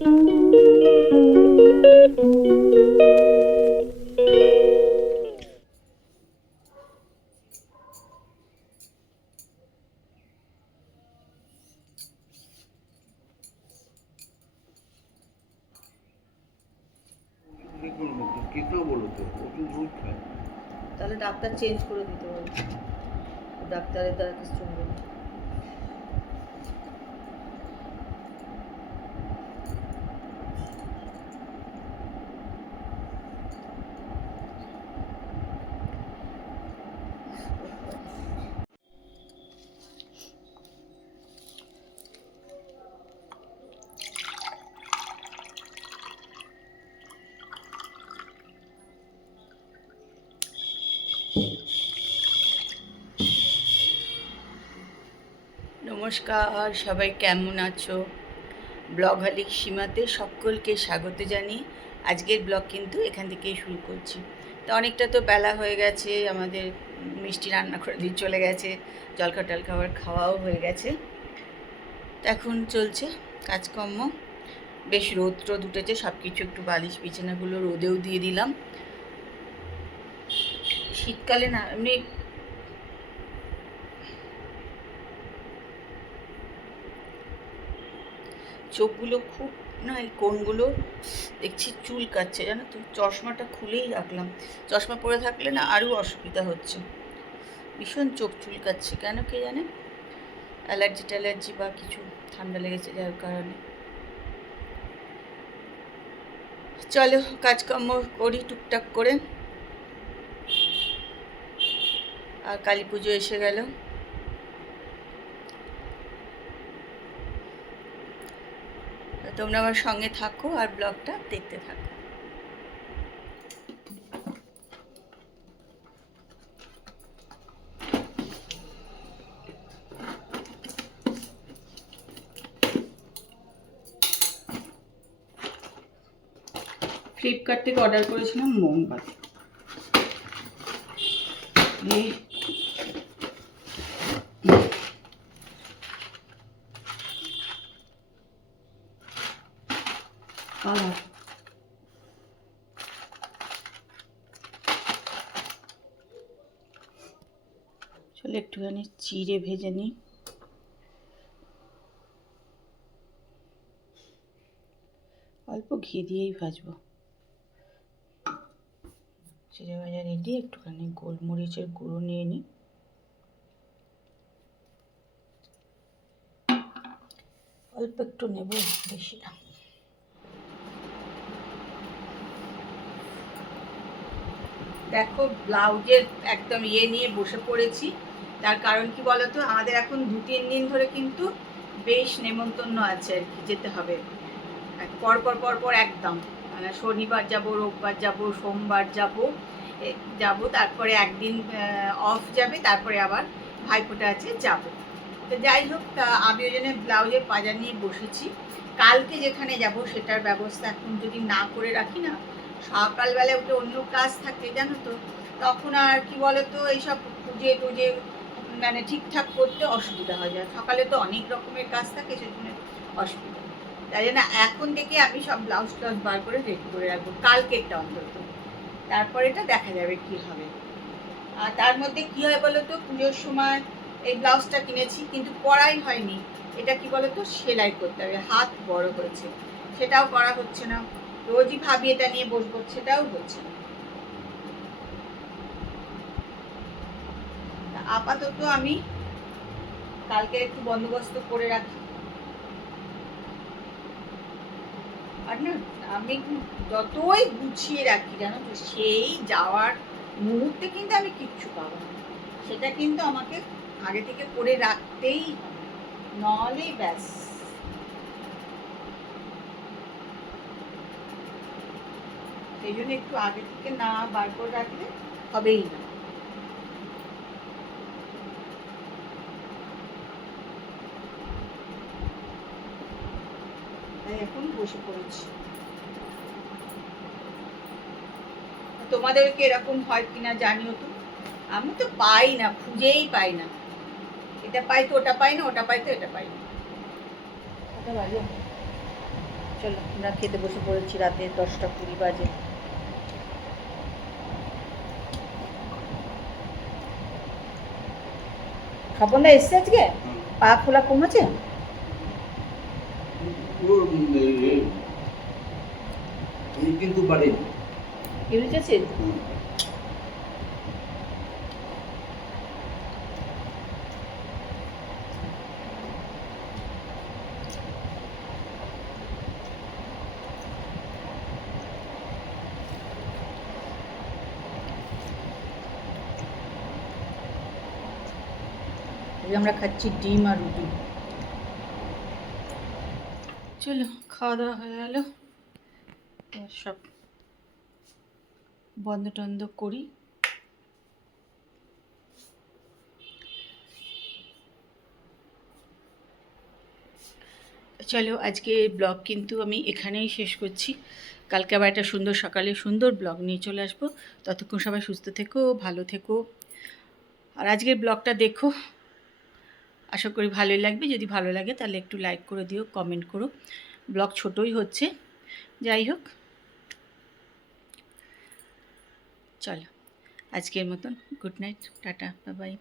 তাহলে doctor change করে দিতে হবে, ডাক্তারের দ্বারা কিছু চলবে না। নমস্কার, সবাই কেমন আছো? ব্লগ হালিক সীমাতে সকলকে স্বাগত জানিয়ে আজকের ব্লগ কিন্তু এখান থেকেই শুরু করছি। তো অনেকটা তো বেলা হয়ে গেছে, আমাদের মিষ্টি রান্না করে দিয়ে চলে গেছে, জলখাবার খাওয়াও হয়ে গেছে। তো এখন চলছে কাজকর্ম। বেশ রোদ উঠেছে, সব কিছু একটু বালিশ বিছানাগুলো রোদেও দিয়ে দিলাম। শীতকালে না এমনি চোখগুলো খুব না, এই কোণগুলো দেখছি চুল কাচ্ছে, জানো তো। চশমাটা খুলেই রাখলাম, চশমা পরে থাকলে না আরও অসুবিধা হচ্ছে। ভীষণ চোখ চুল কাচ্ছে, কেন কে জানে, অ্যালার্জি বা কিছু ঠান্ডা লেগেছে যার কারণে। চলো কাজকর্ম করি টুকটাক করে। আর কালী পুজো এসে গেল। তোমরা আমার সঙ্গে থাকো আর ব্লগটা দেখতে থাকো। ফ্লিপকার্ট থেকে অর্ডার করেছিলাম মোমবাতি। এই কালার চলো একটুখানি চিড়ে ভেজে নিই। অল্প ঘি দিয়েই ভাজবো। চিড়ে ভাজা রেডি। একটুখানি গোলমরিচের গুঁড়ো নিয়ে নিই, অল্প একটু নেব, বেশি না। দেখো ব্লাউজের একদম নিয়ে বসে পড়েছি। তার কারণ কি বলতো, আমাদের এখন 2-3 দিন ধরে কিন্তু বেশ নেমন্তন্ন আছে আর কি, যেতে হবে পরপর একদম। মানে শনিবার যাব, রোববার যাব, সোমবার যাব, তারপরে একদিন অফ যাবে, তারপরে আবার ভাইফোঁটা আছে যাব। তো যাই হোক, আমি ওই জন্য ব্লাউজের পাজা নিয়ে বসেছি। কালকে যেখানে যাব সেটার ব্যবস্থা এখন যদি না করে রাখি না, সকালবেলা উঠে অন্য কাজ থাকে জানো তো, তখন আর কি বলতো এইসব খুঁজে টুজে মানে ঠিকঠাক করতে অসুবিধা হয়ে যায়। সকালে তো অনেক রকমের কাজ থাকে, সেজন্য অসুবিধা। তাই জন্য এখন থেকে আমি সব ব্লাউজ বার করে রেডি করে রাখবো, কালকেরটা অন্তত। তারপর এটা দেখা যাবে কি হবে। আর তার মধ্যে কি হয় বলো তো, পুজোর সময় এই ব্লাউজটা কিনেছি কিন্তু পরাই হয়নি। এটা কি বলো তো, সেলাই করতে হবে, হাত বড় হয়েছে, সেটাও করা হচ্ছে না। রোজই ভাবি এটা নিয়ে বসবো, সেটাও হচ্ছে না। আপাতত আমি কালকে একটু বন্দোবস্ত করে রাখি। আর না, আমি যতই গুছিয়ে রাখি জানো তো, সেই যাওয়ার মুহূর্তে কিন্তু আমি কিচ্ছু পাবো না। সেটা কিন্তু আমাকে আগে থেকে করে রাখতেই হবে, নলেই ব্যাস। সেই জন্য একটু আগে থেকে না বার করে রাখলে হবেই না। তাই এখন বসে পড়েছি। তোমাদেরকে এরকম হয় কিনা জানিও তো। আমি তো পাই না, খুঁজেই পাই না। এটা পাই তো ওটা পাই না, ওটা পাই তো এটা পাই না। চলো আমরা খেতে বসে পড়েছি, রাতে 10টা 20 বাজে। স্বপনদা এসছে আজকে? পা ফোলা কমেছে? কিন্তু বাড়েনি। Uric acid? আমরা খাচ্ছি ডিম আর রুটি। চলো খাওয়া দাওয়া হয়ে গেল, সব বন্ধ টন্ধ করি। চলো আজকে ব্লগ কিন্তু আমি এখানেই শেষ করছি। কালকে আবার একটা সুন্দর সকালে সুন্দর ব্লগ নিয়ে চলে আসবো। ততক্ষণ সবাই সুস্থ থেকো, ভালো থেকো, আর আজকের ব্লগটা দেখো, আশা করি ভালোই লাগবে। যদি ভালো লাগে তাহলে একটু লাইক করে দিও, কমেন্ট করো। ব্লগ ছোটই হচ্ছে, যাই হোক। চলো আজকের মতন good night, tata, bye bye.